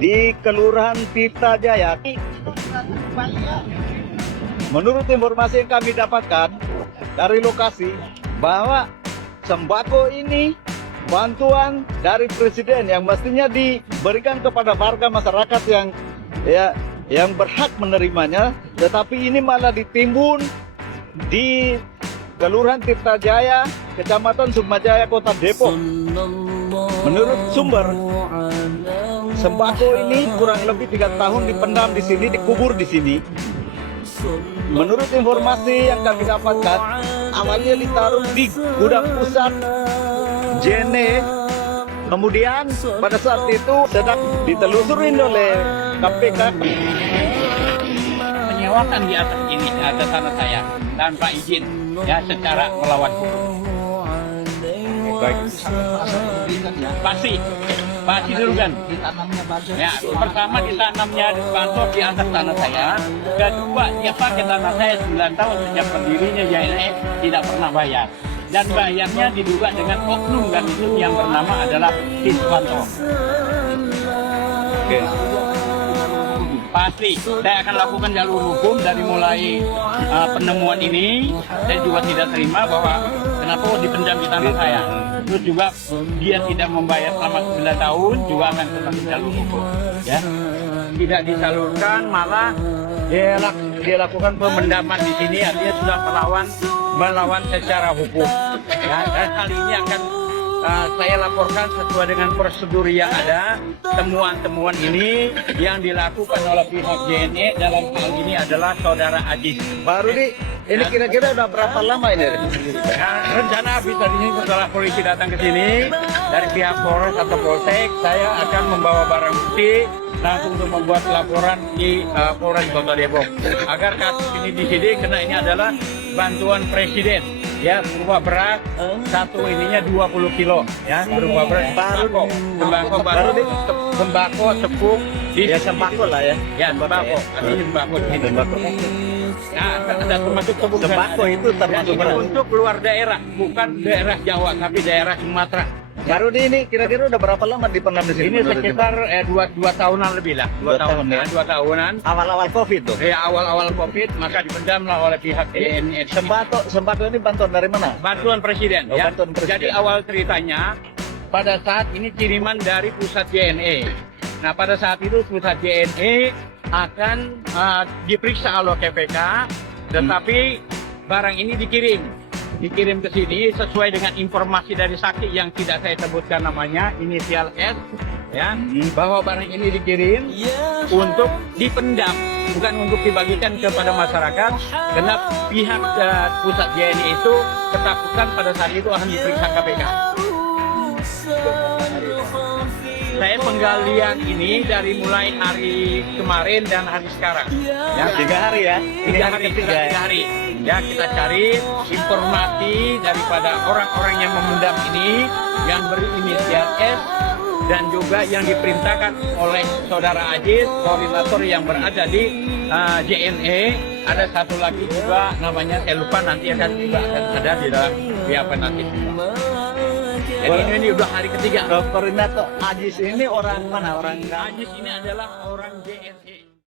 di Kelurahan Tirta Jaya. Menurut informasi yang kami dapatkan dari lokasi bahwa sembako ini bantuan dari presiden yang mestinya diberikan kepada warga masyarakat yang berhak menerimanya, tetapi ini malah ditimbun di Kelurahan Tirta Jaya, Kecamatan Sukmajaya, Kota Depok. Menurut sumber, sembako ini kurang lebih 3 tahun dipendam di sini, dikubur di sini. Menurut informasi yang kami dapatkan, awalnya ditaruh di gudang pusat JNE. Kemudian pada saat itu sedang ditelusurin oleh KPK. Menyewakan di atas ini, atas tanah saya tanpa izin, ya secara melawan hukum. Baik. Pasti dulu kan. Ya, pertama ditanamnya di kantor di atas tanah saya. Kedua, dia pakai tanah saya 9 tahun sejak berdirinya JNE tidak pernah bayar. Dan bayarnya diduga dengan oknum dan itu yang bernama adalah Iswanto. Oke. Pasti saya akan lakukan jalur hukum dari mulai penemuan ini. Saya juga tidak terima bahwa kenapa dipendam di tanah saya. Terus juga dia tidak membayar selama 9 tahun juga akan tetap jalur hukum. Ya, tidak disalurkan, malah dia lakukan pemendaman di sini, artinya sudah melawan secara hukum. Ya, dan hal ini akan saya laporkan sesuai dengan prosedur yang ada. Temuan-temuan ini yang dilakukan oleh pihak JNE dalam hal ini adalah saudara Ajis. Baru ini kira-kira udah berapa lama ini? Ya, rencana habis tadi ini setelah polisi datang ke sini dari pihak Polres atau Polsek, saya akan membawa barang bukti langsung untuk membuat laporan di Polres Kota Depok agar kasus ini disidik, karena ini adalah bantuan presiden. Ya, berupa beras satu ininya 20 kilo, ya, berupa beras sembako tepung Ya sembako lah ya. Ya, sembako, artinya sembako ini. Nah, ada termasuk tepung Sembako itu termasuk beras. untuk luar daerah, bukan daerah Jawa tapi daerah Sumatera. Baru ini kira-kira udah berapa lama dipendam di sini? Ini sekitar 2 tahunan lebih lah. 2 tahun ya. 2 tahunan. Awal-awal Covid tuh. Ya, awal-awal Covid maka dipendamlah oleh pihak JNE. Sembako ini bantuan dari mana? Bantuan presiden, Oh, ya. bantuan presiden. Jadi awal ceritanya pada saat ini kiriman dari pusat JNE. Nah, pada saat itu pusat JNE akan diperiksa oleh KPK, tetapi barang ini dikirim ke sini sesuai dengan informasi dari saksi yang tidak saya sebutkan namanya, inisial S, ya, bahwa barang ini dikirim untuk dipendam, bukan untuk dibagikan kepada masyarakat, karena pihak pusat JNE itu ketakutan pada saat itu akan diperiksa KPK. Saya penggalian ini dari mulai hari kemarin dan hari sekarang. Ya, 3 hari ya. Ini hari ketiga. 3 hari. Ya, kita cari informasi daripada orang-orang yang memendam ini yang berinisial S dan juga yang diperintahkan oleh saudara Ajis, koordinator yang berada di JNE. Ada satu lagi juga namanya saya lupa, nanti akan ada di dalam apa nanti. Jadi ini udah hari ketiga. Koordinator Ajis ini orang mana? Orang Ajis ini adalah orang JNE.